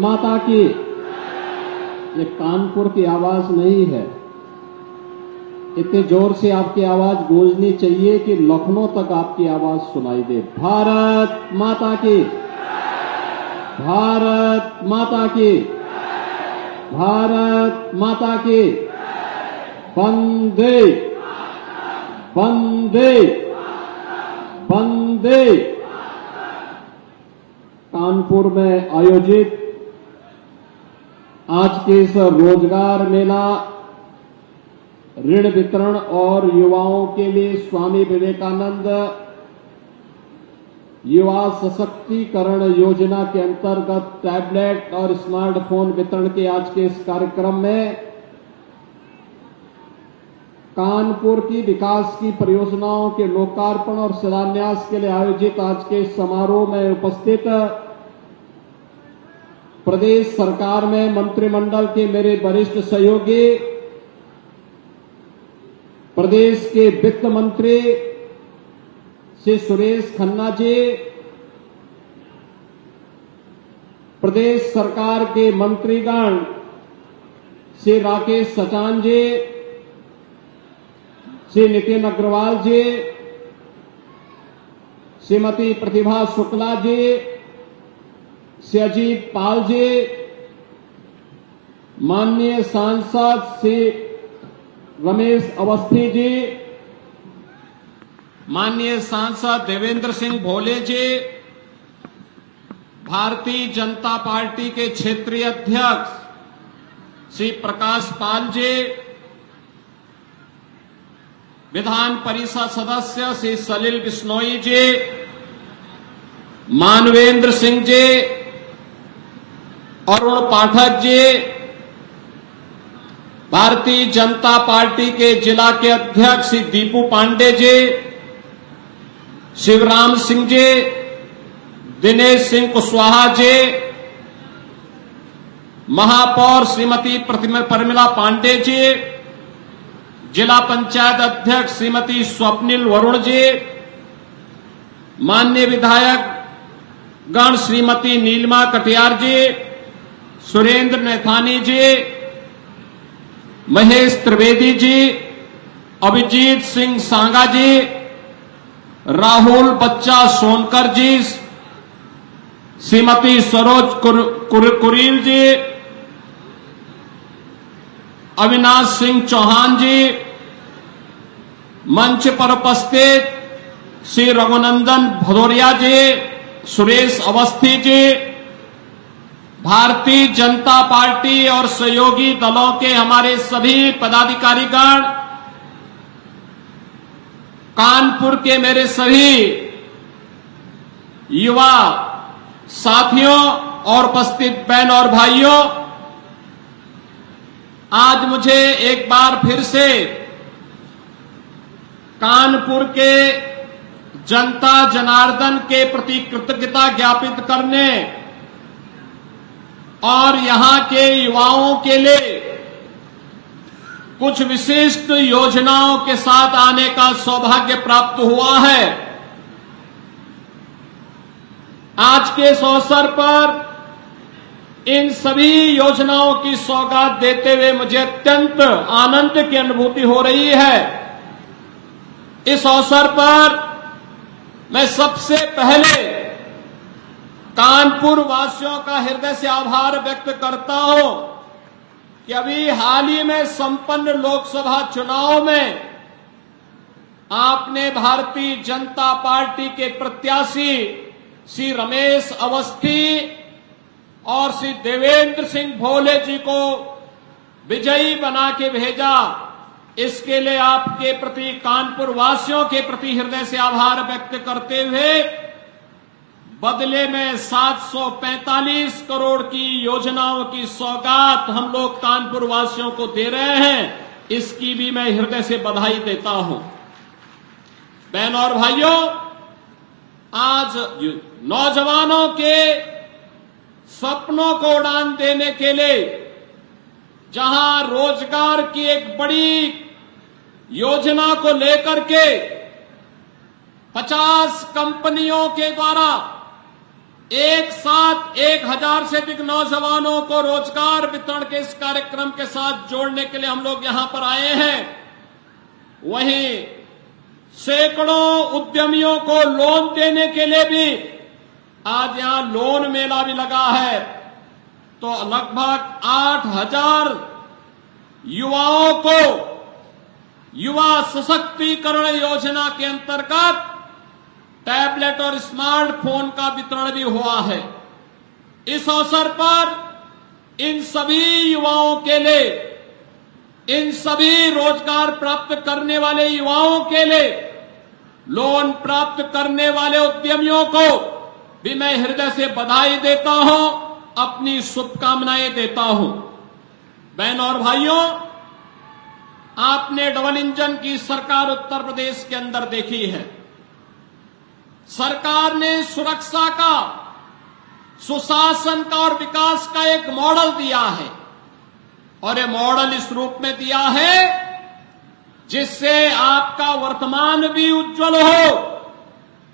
माता की। ये कानपुर की आवाज नहीं है। इतने जोर से आपकी आवाज गूंजनी चाहिए कि लखनऊ तक आपकी आवाज सुनाई दे। भारत माता की, भारत माता की, भारत माता की। वंदे वंदे वंदे। कानपुर में आयोजित आज के इस रोजगार मेला, ऋण वितरण और युवाओं के लिए स्वामी विवेकानंद युवा सशक्तिकरण योजना के अंतर्गत टैबलेट और स्मार्टफोन वितरण के आज के इस कार्यक्रम में कानपुर की विकास की परियोजनाओं के लोकार्पण और शिलान्यास के लिए आयोजित आज के समारोह में उपस्थित प्रदेश सरकार में मंत्रिमंडल के मेरे वरिष्ठ सहयोगी, प्रदेश के वित्त मंत्री श्री सुरेश खन्ना जी, प्रदेश सरकार के मंत्रीगण श्री राकेश सचान जी, श्री नितिन अग्रवाल जी, श्रीमती प्रतिभा शुक्ला जी, श्री अजीत पाल जी, माननीय सांसद श्री रमेश अवस्थी जी, माननीय सांसद देवेंद्र सिंह भोले जी, भारतीय जनता पार्टी के क्षेत्रीय अध्यक्ष श्री प्रकाश पाल जी, विधान परिषद सदस्य श्री सलिल बिश्नोई जी, मानवेंद्र सिंह जी, अरुण पाठक जी, भारतीय जनता पार्टी के जिला के अध्यक्ष श्री दीपू पांडे जी, शिवराम सिंह जी, दिनेश सिंह कुशवाहा जी, महापौर श्रीमती परिमला पांडे जी, जिला पंचायत अध्यक्ष श्रीमती स्वप्निल वरुण जी, माननीय विधायक गण श्रीमती नीलिमा कटियार जी, सुरेंद्र नैथानी जी, महेश त्रिवेदी जी, अभिजीत सिंह सांगा जी, राहुल बच्चा सोनकर जी, श्रीमती सरोज कुरील जी, अविनाश सिंह चौहान जी, मंच पर उपस्थित श्री रघुनंदन भदौरिया जी, सुरेश अवस्थी जी, भारतीय जनता पार्टी और सहयोगी दलों के हमारे सभी पदाधिकारीगण, कानपुर के मेरे सभी युवा साथियों और उपस्थित बहन और भाइयों, आज मुझे एक बार फिर से कानपुर के जनता जनार्दन के प्रति कृतज्ञता ज्ञापित करने और यहां के युवाओं के लिए कुछ विशिष्ट योजनाओं के साथ आने का सौभाग्य प्राप्त हुआ है। आज के इस अवसर पर इन सभी योजनाओं की सौगात देते हुए मुझे अत्यंत आनंद की अनुभूति हो रही है। इस अवसर पर मैं सबसे पहले कानपुर वासियों का हृदय से आभार व्यक्त करता हूं कि अभी हाल ही में संपन्न लोकसभा चुनाव में आपने भारतीय जनता पार्टी के प्रत्याशी श्री रमेश अवस्थी और श्री देवेंद्र सिंह भोले जी को विजयी बना के भेजा। इसके लिए आपके प्रति, कानपुर वासियों के प्रति हृदय से आभार व्यक्त करते हुए बदले में 745 करोड़ की योजनाओं की सौगात हम लोग कानपुर वासियों को दे रहे हैं। इसकी भी मैं हृदय से बधाई देता हूं। बहनों और भाइयों, आज नौजवानों के सपनों को उड़ान देने के लिए जहां रोजगार की एक बड़ी योजना को लेकर के 50 कंपनियों के द्वारा एक साथ 1000 से अधिक नौजवानों को रोजगार वितरण के इस कार्यक्रम के साथ जोड़ने के लिए हम लोग यहां पर आए हैं। वहीं सैकड़ों उद्यमियों को लोन देने के लिए भी आज यहां लोन मेला भी लगा है। तो लगभग 8000 युवाओं को युवा सशक्तिकरण योजना के अंतर्गत टैबलेट और स्मार्टफोन का वितरण भी हुआ है। इस अवसर पर इन सभी युवाओं के लिए, इन सभी रोजगार प्राप्त करने वाले युवाओं के लिए, लोन प्राप्त करने वाले उद्यमियों को भी मैं हृदय से बधाई देता हूं, अपनी शुभकामनाएं देता हूं। बहनों और भाइयों, आपने डबल इंजन की सरकार उत्तर प्रदेश के अंदर देखी है। सरकार ने सुरक्षा का, सुशासन का और विकास का एक मॉडल दिया है, और ये मॉडल इस रूप में दिया है जिससे आपका वर्तमान भी उज्जवल हो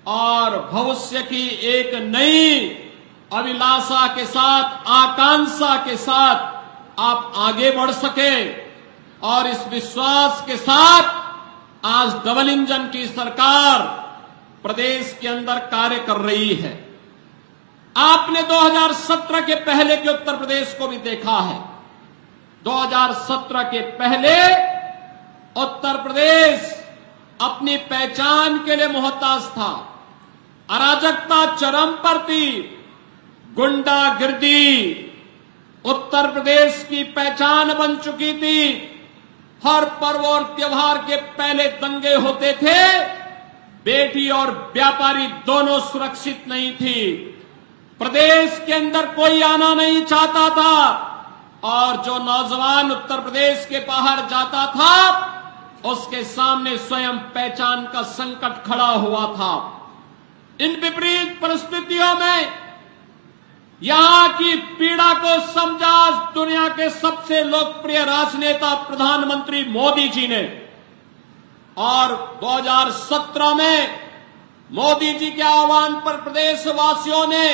और भविष्य की एक नई अभिलाषा के साथ, आकांक्षा के साथ आप आगे बढ़ सके। और इस विश्वास के साथ आज डबल इंजन की सरकार प्रदेश के अंदर कार्य कर रही है। आपने 2017 के पहले के उत्तर प्रदेश को भी देखा है। 2017 के पहले उत्तर प्रदेश अपनी पहचान के लिए मोहताज था। अराजकता चरम पर थी, गुंडागिर्दी उत्तर प्रदेश की पहचान बन चुकी थी। हर पर्व और त्योहार के पहले दंगे होते थे। बेटी और व्यापारी दोनों सुरक्षित नहीं थी। प्रदेश के अंदर कोई आना नहीं चाहता था, और जो नौजवान उत्तर प्रदेश के बाहर जाता था उसके सामने स्वयं पहचान का संकट खड़ा हुआ था। इन विपरीत परिस्थितियों में यहां की पीड़ा को समझा दुनिया के सबसे लोकप्रिय राजनेता प्रधानमंत्री मोदी जी ने, और 2017 में मोदी जी के आह्वान पर प्रदेशवासियों ने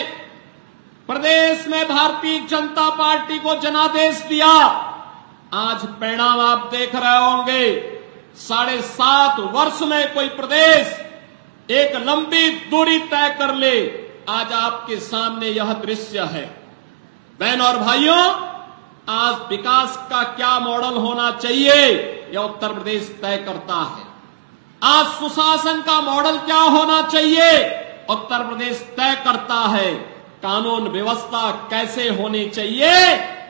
प्रदेश में भारतीय जनता पार्टी को जनादेश दिया। आज परिणाम आप देख रहे होंगे। 7.5 वर्ष में कोई प्रदेश एक लंबी दूरी तय कर ले, आज आपके सामने यह दृश्य है। बहनों और भाइयों, आज विकास का क्या मॉडल होना चाहिए यह उत्तर प्रदेश तय करता है। आज सुशासन का मॉडल क्या होना चाहिए उत्तर प्रदेश तय करता है। कानून व्यवस्था कैसे होनी चाहिए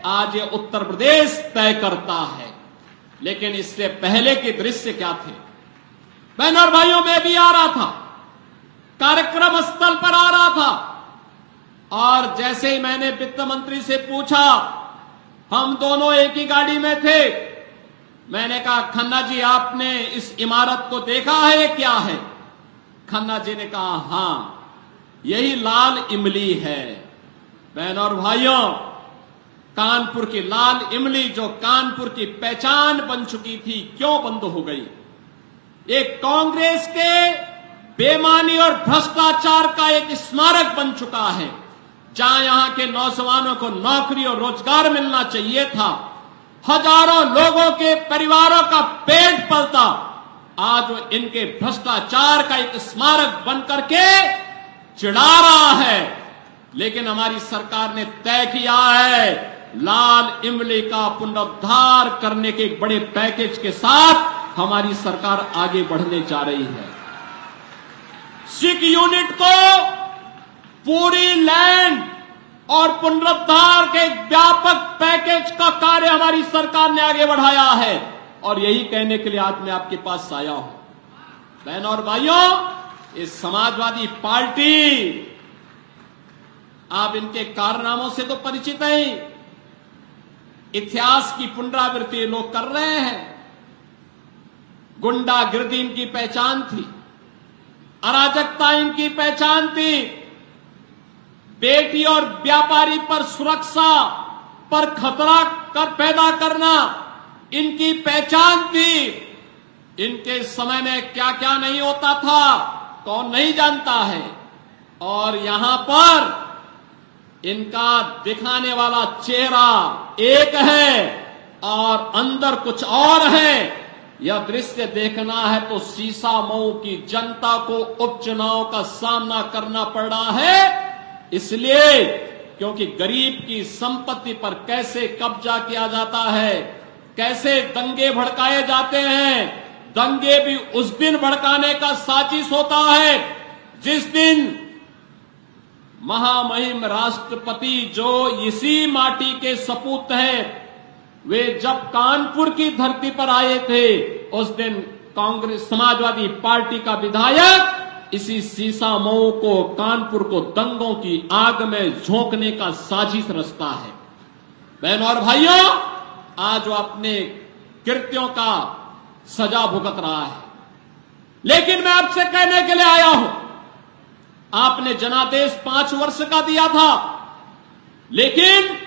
आज ये उत्तर प्रदेश तय करता है। लेकिन इससे पहले के दृश्य क्या थे? बहनों और भाइयों, मैं भी आ रहा था, कार्यक्रम स्थल पर आ रहा था, और जैसे ही मैंने वित्त मंत्री से पूछा, हम दोनों एक ही गाड़ी में थे, मैंने कहा खन्ना जी आपने इस इमारत को देखा है, ये क्या है? खन्ना जी ने कहा हां, यही लाल इमली है। बहनों और भाइयों, कानपुर की लाल इमली जो कानपुर की पहचान बन चुकी थी, क्यों बंद हो गई? एक कांग्रेस के बेईमानी और भ्रष्टाचार का एक स्मारक बन चुका है। जहां यहां के नौजवानों को नौकरी और रोजगार मिलना चाहिए था, हजारों लोगों के परिवारों का पेट पलता, आज वो इनके भ्रष्टाचार का एक स्मारक बन करके चिढ़ा रहा है। लेकिन हमारी सरकार ने तय किया है लाल इमली का पुनरुद्धार करने के एक बड़े पैकेज के साथ हमारी सरकार आगे बढ़ने जा रही है। सिख यूनिट को पूरी लैंड और पुनरुद्धार के एक व्यापक पैकेज का कार्य हमारी सरकार ने आगे बढ़ाया है, और यही कहने के लिए आज मैं आपके पास आया हूं। बहनों और भाइयों, इस समाजवादी पार्टी, आप इनके कारनामों से तो परिचित हैं। इतिहास की पुनरावृत्ति लोग कर रहे हैं। गुंडागिर्दी इनकी पहचान थी, अराजकता इनकी पहचान थी, बेटी और व्यापारी पर सुरक्षा पर खतरा पैदा करना इनकी पहचान थी। इनके समय में क्या क्या नहीं होता था कौन नहीं जानता है। और यहां पर इनका दिखाने वाला चेहरा एक है और अंदर कुछ और है। यह दृश्य देखना है तो सीसामऊ की जनता को उपचुनाव का सामना करना पड़ रहा है, इसलिए क्योंकि गरीब की संपत्ति पर कैसे कब्जा किया जाता है, कैसे दंगे भड़काए जाते हैं। दंगे भी उस दिन भड़काने का साजिश होता है जिस दिन महामहिम राष्ट्रपति जो इसी माटी के सपूत हैं, वे जब कानपुर की धरती पर आए थे, उस दिन कांग्रेस समाजवादी पार्टी का विधायक इसी सीसामऊ को, कानपुर को दंगों की आग में झोंकने का साजिश रचता है। बहनों और भाइयों, आज वो अपने कृत्यों का सजा भुगत रहा है। लेकिन मैं आपसे कहने के लिए आया हूं, आपने जनादेश 5 वर्ष का दिया था, लेकिन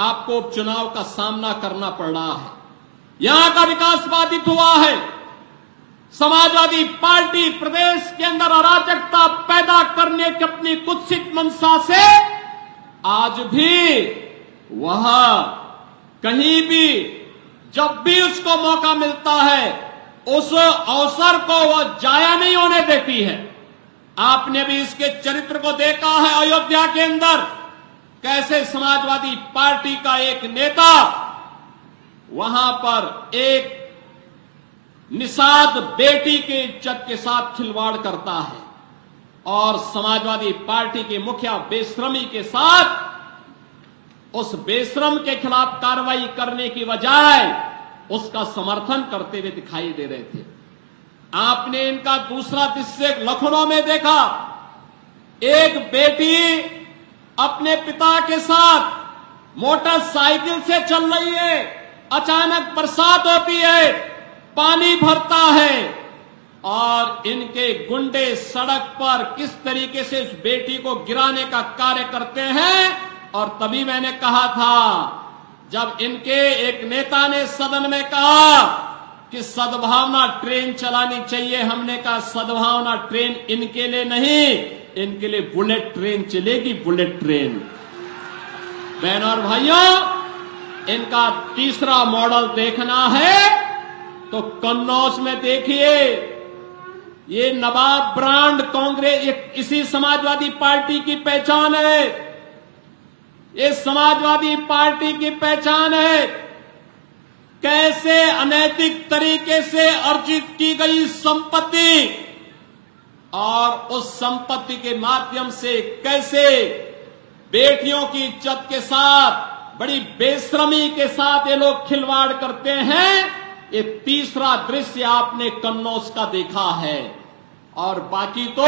आपको उपचुनाव का सामना करना पड़ रहा है। यहां का विकास बाधित हुआ है। समाजवादी पार्टी प्रदेश के अंदर अराजकता पैदा करने की अपनी कुत्सित मंशा से आज भी वह कहीं भी जब भी उसको मौका मिलता है उस अवसर को वह जाया नहीं होने देती है। आपने भी इसके चरित्र को देखा है अयोध्या के अंदर, कैसे समाजवादी पार्टी का एक नेता वहां पर एक निषाद बेटी के इज्जत के साथ खिलवाड़ करता है और समाजवादी पार्टी के मुखिया बेशर्मी के साथ उस बेशरम के खिलाफ कार्रवाई करने की बजाय उसका समर्थन करते हुए दिखाई दे रहे थे। आपने इनका दूसरा दृश्य लखनऊ में देखा, एक बेटी अपने पिता के साथ मोटरसाइकिल से चल रही है, अचानक बरसात होती है, पानी भरता है और इनके गुंडे सड़क पर किस तरीके से उस बेटी को गिराने का कार्य करते हैं। और तभी मैंने कहा था, जब इनके एक नेता ने सदन में कहा कि सद्भावना ट्रेन चलानी चाहिए, हमने कहा सद्भावना ट्रेन इनके लिए नहीं, इनके लिए बुलेट ट्रेन चलेगी, बुलेट ट्रेन। बहनों और भाइयों, इनका तीसरा मॉडल देखना है तो कन्नौज में देखिए, ये नवाब ब्रांड कांग्रेस इसी समाजवादी पार्टी की पहचान है। ये समाजवादी पार्टी की पहचान है। कैसे अनैतिक तरीके से अर्जित की गई संपत्ति और उस संपत्ति के माध्यम से कैसे बेटियों की इज्जत के साथ बड़ी बेशर्मी के साथ ये लोग खिलवाड़ करते हैं। ये तीसरा दृश्य आपने कन्नौज का देखा है। और बाकी तो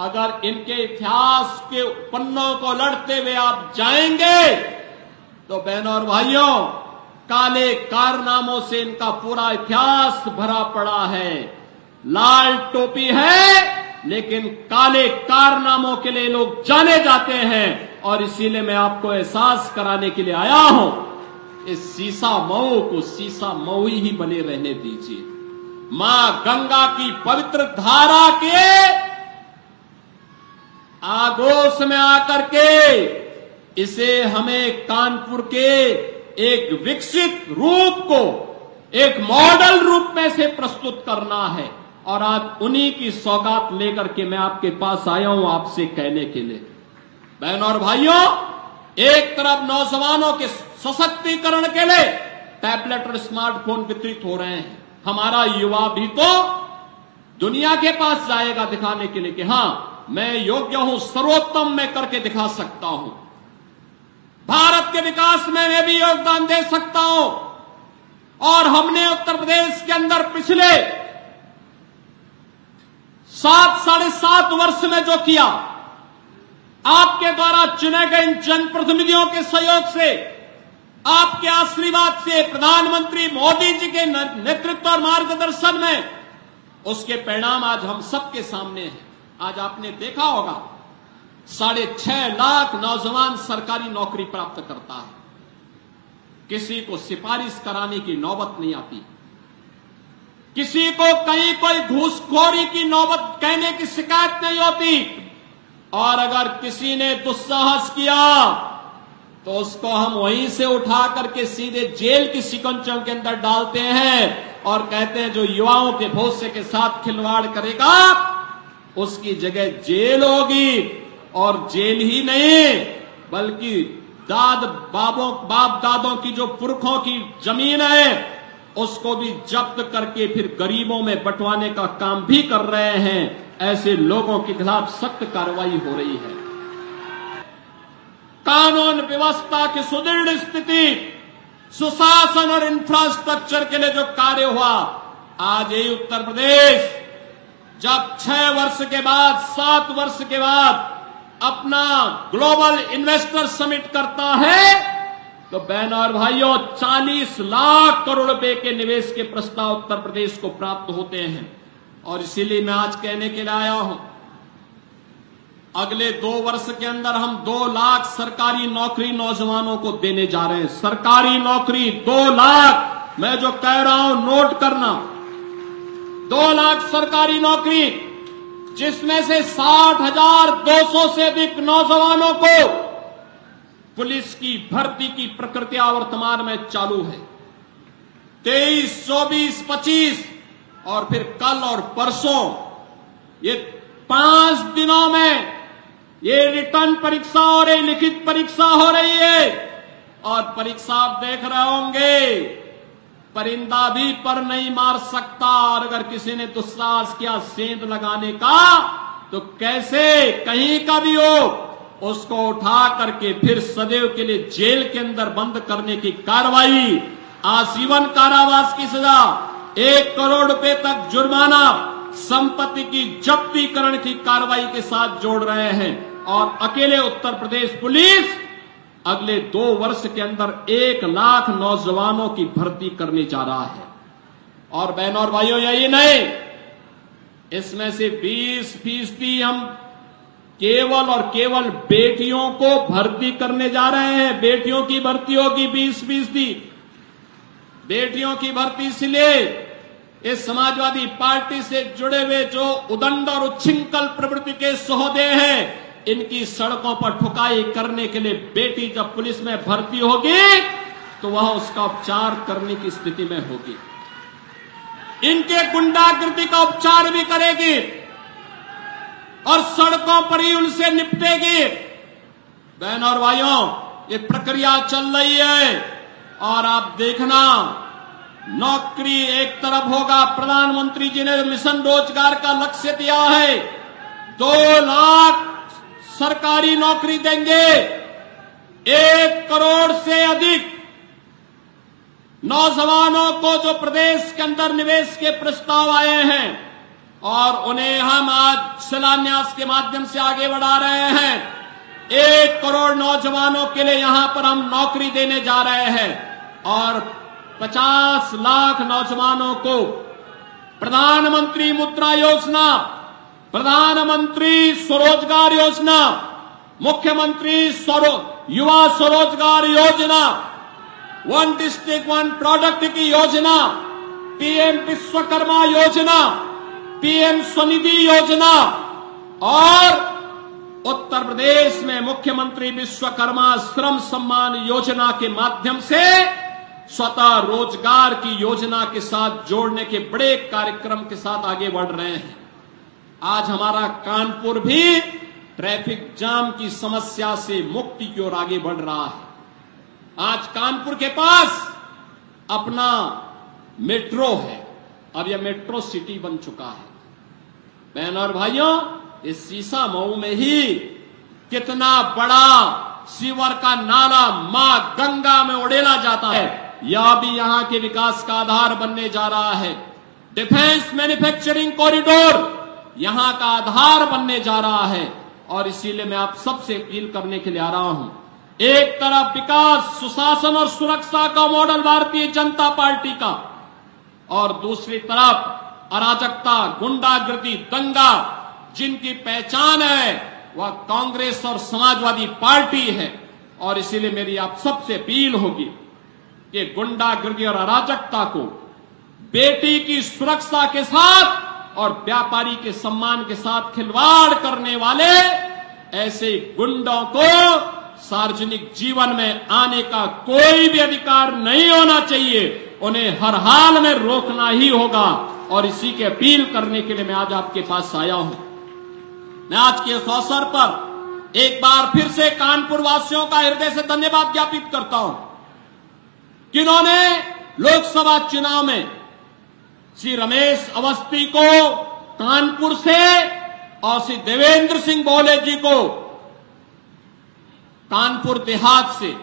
अगर इनके इतिहास के पन्नों को लड़ते हुए आप जाएंगे तो बहनों और भाइयों, काले कारनामों से इनका पूरा इतिहास भरा पड़ा है। लाल टोपी है लेकिन काले कारनामों के लिए लोग जाने जाते हैं और इसीलिए मैं आपको एहसास कराने के लिए आया हूं, इस सीसामऊ को सीसामऊ ही बने रहने दीजिए। मां गंगा की पवित्र धारा के आगोश में आकर के इसे हमें कानपुर के एक विकसित रूप को एक मॉडल रूप में से प्रस्तुत करना है। और आज उन्हीं की सौगात लेकर के मैं आपके पास आया हूं आपसे कहने के लिए। बहनों और भाइयों, एक तरफ नौजवानों के सशक्तिकरण के लिए टैबलेट और स्मार्टफोन वितरित हो रहे हैं। हमारा युवा भी तो दुनिया के पास जाएगा दिखाने के लिए कि हां, मैं योग्य हूं, सर्वोत्तम मैं करके दिखा सकता हूं, भारत के विकास में मैं भी योगदान दे सकता हूं। और हमने उत्तर प्रदेश के अंदर पिछले 7-7.5 वर्ष में जो किया, आपके द्वारा चुने गए जनप्रतिनिधियों के सहयोग से, आपके आशीर्वाद से, प्रधानमंत्री मोदी जी के नेतृत्व और मार्गदर्शन में, उसके परिणाम आज हम सबके सामने हैं। आज आपने देखा होगा 6.5 लाख नौजवान सरकारी नौकरी प्राप्त करता है। किसी को सिफारिश कराने की नौबत नहीं आती, किसी को कहीं कोई घूसखोरी की नौबत कहने की शिकायत नहीं होती। और अगर किसी ने दुस्साहस किया तो उसको हम वहीं से उठा करके सीधे जेल की शिकंजों के अंदर डालते हैं और कहते हैं जो युवाओं के भविष्य के साथ खिलवाड़ करेगा उसकी जगह जेल होगी। और जेल ही नहीं बल्कि बाप दादों की जो पुरखों की जमीन है उसको भी जब्त करके फिर गरीबों में बंटवाने का काम भी कर रहे हैं। ऐसे लोगों के खिलाफ सख्त कार्रवाई हो रही है। कानून व्यवस्था की सुदृढ़ स्थिति, सुशासन और इंफ्रास्ट्रक्चर के लिए जो कार्य हुआ, आज यही उत्तर प्रदेश जब 6 वर्ष के बाद 7 वर्ष के बाद अपना ग्लोबल इन्वेस्टर समिट करता है तो बहन और भाइयों 40 लाख करोड़ रुपए के निवेश के प्रस्ताव उत्तर प्रदेश को प्राप्त होते हैं। और इसीलिए मैं आज कहने के लिए आया हूं, अगले 2 वर्ष के अंदर हम 2 लाख सरकारी नौकरी नौजवानों को देने जा रहे हैं। सरकारी नौकरी 2 लाख, मैं जो कह रहा हूं नोट करना, 2 लाख सरकारी नौकरी, जिसमें से 60,200 से अधिक नौजवानों को पुलिस की भर्ती की प्रक्रिया वर्तमान में चालू है। 23, 24, 25 और फिर कल और परसों ये 5 दिनों में ये रिटर्न परीक्षा हो रही, लिखित परीक्षा हो रही है। और परीक्षा आप देख रहे होंगे, परिंदा भी पर नहीं मार सकता। और अगर किसी ने दुस्साहस किया सेंध लगाने का तो कैसे कहीं का भी हो उसको उठा करके फिर सदैव के लिए जेल के अंदर बंद करने की कार्रवाई, आजीवन कारावास की सजा, 1 करोड़ रुपए तक जुर्माना, संपत्ति की जब्तीकरण की कार्रवाई के साथ जोड़ रहे हैं। और अकेले उत्तर प्रदेश पुलिस अगले 2 वर्ष के अंदर 1 लाख नौजवानों की भर्ती करने जा रहा है। और बहनों और भाइयों यही नहीं, इसमें से 20% हम केवल और केवल बेटियों को भर्ती करने जा रहे हैं। बेटियों की भर्ती होगी 20%। बेटियों की भर्ती इसलिए इस समाजवादी पार्टी से जुड़े हुए जो उदंड और उच्छृंखल प्रवृत्ति के सहोदे हैं, इनकी सड़कों पर ठुकाई करने के लिए बेटी जब पुलिस में भर्ती होगी तो वह उसका उपचार करने की स्थिति में होगी, इनके गुंडागर्दी का उपचार भी करेगी और सड़कों पर ही उनसे निपटेगी। बहनों और भाइयों, ये प्रक्रिया चल रही है और आप देखना, नौकरी एक तरफ होगा, प्रधानमंत्री जी ने मिशन रोजगार का लक्ष्य दिया है, 2 लाख सरकारी नौकरी देंगे, 1 करोड़ से अधिक नौजवानों को जो प्रदेश के अंदर निवेश के प्रस्ताव आए हैं और उन्हें हम आज शिलान्यास के माध्यम से आगे बढ़ा रहे हैं। 1 करोड़ नौजवानों के लिए यहां पर हम नौकरी देने जा रहे हैं और 50 लाख नौजवानों को प्रधानमंत्री मुद्रा योजना, प्रधानमंत्री स्वरोजगार योजना, मुख्यमंत्री युवा स्वरोजगार योजना, 1 डिस्ट्रिक्ट 1 प्रोडक्ट की योजना, पीएम विश्वकर्मा योजना, पीएम स्वनिधि योजना और उत्तर प्रदेश में मुख्यमंत्री विश्वकर्मा श्रम सम्मान योजना के माध्यम से स्वतः रोजगार की योजना के साथ जोड़ने के बड़े कार्यक्रम के साथ आगे बढ़ रहे हैं। आज हमारा कानपुर भी ट्रैफिक जाम की समस्या से मुक्ति की ओर आगे बढ़ रहा है। आज कानपुर के पास अपना मेट्रो है, अब यह मेट्रो सिटी बन चुका है। बहनों और भाइयों, इस सीसा मऊ में ही कितना बड़ा सीवर का नाला मां गंगा में उड़ेला जाता है, यह भी यहां के विकास का आधार बनने जा रहा है। डिफेंस मैन्युफैक्चरिंग कॉरिडोर यहां का आधार बनने जा रहा है। और इसीलिए मैं आप सबसे अपील करने के लिए आ रहा हूं, एक तरफ विकास, सुशासन और सुरक्षा का मॉडल भारतीय जनता पार्टी का, और दूसरी तरफ अराजकता, गुंडागर्दी, दंगा जिनकी पहचान है वह कांग्रेस और समाजवादी पार्टी है। और इसीलिए मेरी आप सबसे अपील होगी कि गुंडागर्दी और अराजकता को बेटी की सुरक्षा के साथ और व्यापारी के सम्मान के साथ खिलवाड़ करने वाले ऐसे गुंडों को सार्वजनिक जीवन में आने का कोई भी अधिकार नहीं होना चाहिए। उन्हें हर हाल में रोकना ही होगा और इसी की अपील करने के लिए मैं आज आपके पास आया हूं। मैं आज के इस अवसर पर एक बार फिर से कानपुर वासियों का हृदय से धन्यवाद ज्ञापित करता हूं कि उन्होंने लोकसभा चुनाव में श्री रमेश अवस्थी को कानपुर से और श्री देवेंद्र सिंह भोले जी को कानपुर देहात से,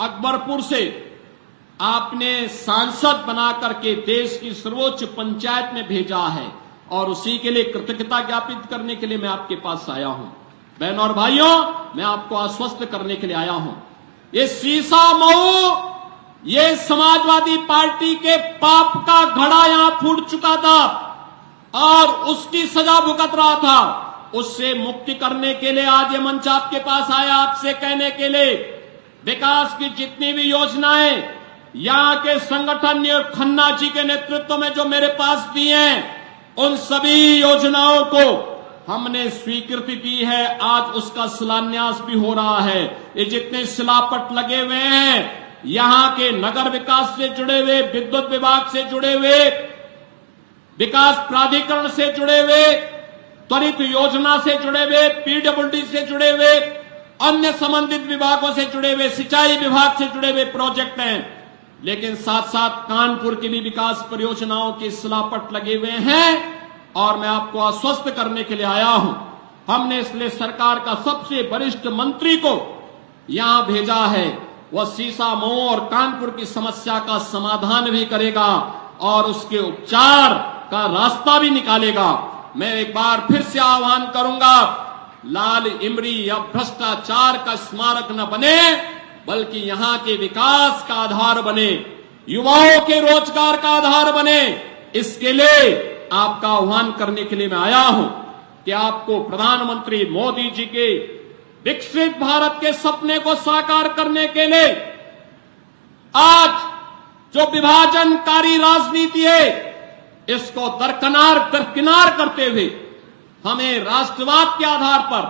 अकबरपुर से आपने सांसद बना करके देश की सर्वोच्च पंचायत में भेजा है और उसी के लिए कृतज्ञता ज्ञापित करने के लिए मैं आपके पास आया हूं। बहनों और भाइयों, मैं आपको आश्वस्त करने के लिए आया हूं। ये सीसा मऊ, ये समाजवादी पार्टी के पाप का घड़ा यहां फूट चुका था और उसकी सजा भुगत रहा था। उससे मुक्ति करने के लिए आज ये मंच आपके पास आया, आपसे कहने के लिए विकास की जितनी भी योजनाएं यहां के संगठन और खन्ना जी के नेतृत्व में जो मेरे पास दी हैं, उन सभी योजनाओं को हमने स्वीकृति दी है। आज उसका शिलान्यास भी हो रहा है। ये जितने शिलापट लगे हुए हैं, यहां के नगर विकास से जुड़े हुए, विद्युत विभाग से जुड़े हुए, विकास प्राधिकरण से जुड़े हुए, त्वरित योजना से जुड़े हुए, पीडब्ल्यूडी से जुड़े हुए, अन्य संबंधित विभागों से जुड़े हुए, सिंचाई विभाग से जुड़े हुए प्रोजेक्ट हैं। लेकिन साथ साथ कानपुर की भी विकास परियोजनाओं के शिलापट लगे हुए हैं और मैं आपको आश्वस्त करने के लिए आया हूं। हमने इसलिए सरकार का सबसे वरिष्ठ मंत्री को यहां भेजा है। वह सीसा मऊ और कानपुर की समस्या का समाधान भी करेगा और उसके उपचार का रास्ता भी निकालेगा। मैं एक बार फिर से आह्वान करूंगा, लाल इमरी या भ्रष्टाचार का स्मारक न बने, बल्कि यहां के विकास का आधार बने, युवाओं के रोजगार का आधार बने। इसके लिए आपका आह्वान करने के लिए मैं आया हूं कि आपको प्रधानमंत्री मोदी जी के विकसित भारत के सपने को साकार करने के लिए आज जो विभाजनकारी राजनीति है, इसको दरकिनार करते हुए हमें राष्ट्रवाद के आधार पर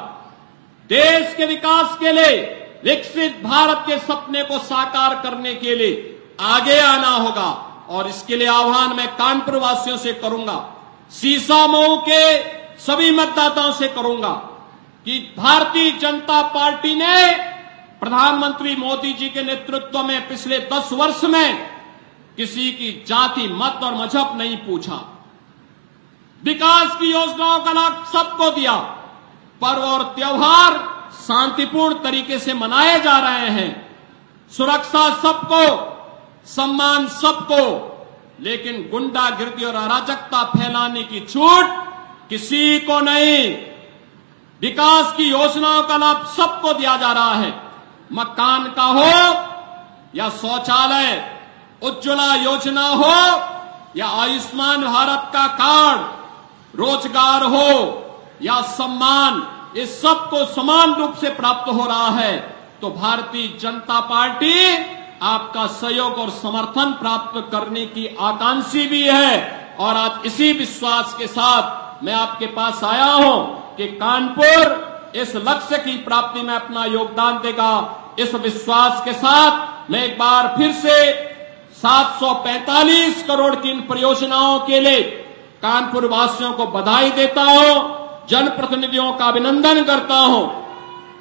देश के विकास के लिए, विकसित भारत के सपने को साकार करने के लिए आगे आना होगा। और इसके लिए आह्वान मैं कानपुर वासियों से करूंगा, सीसा मऊ के सभी मतदाताओं से करूंगा कि भारतीय जनता पार्टी ने प्रधानमंत्री मोदी जी के नेतृत्व में पिछले 10 वर्ष में किसी की जाति, मत और मजहब नहीं पूछा। विकास की योजनाओं का लाभ सबको दिया। पर्व और त्योहार शांतिपूर्ण तरीके से मनाए जा रहे हैं। सुरक्षा सबको, सम्मान सबको, लेकिन गुंडागिर्दी और अराजकता फैलाने की छूट किसी को नहीं। विकास की योजनाओं का लाभ सबको दिया जा रहा है। मकान का हो या शौचालय, उज्ज्वला योजना हो या आयुष्मान भारत का कार्ड, रोजगार हो या सम्मान, इस सबको समान रूप से प्राप्त हो रहा है। तो भारतीय जनता पार्टी आपका सहयोग और समर्थन प्राप्त करने की आकांक्षी भी है। और आज इसी विश्वास के साथ मैं आपके पास आया हूं कि कानपुर इस लक्ष्य की प्राप्ति में अपना योगदान देगा। इस विश्वास के साथ मैं एक बार फिर से 745 करोड़ की इन परियोजनाओं के लिए कानपुर वासियों को बधाई देता हूं, जनप्रतिनिधियों का अभिनंदन करता हूं।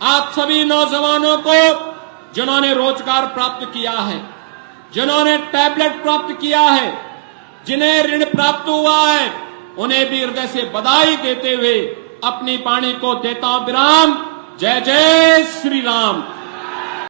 आप सभी नौजवानों को जिन्होंने रोजगार प्राप्त किया है, जिन्होंने टैबलेट प्राप्त किया है, जिन्हें ऋण प्राप्त हुआ है, उन्हें भी हृदय से बधाई देते हुए अपनी वाणी को देता हूं विराम। जय जय श्री राम।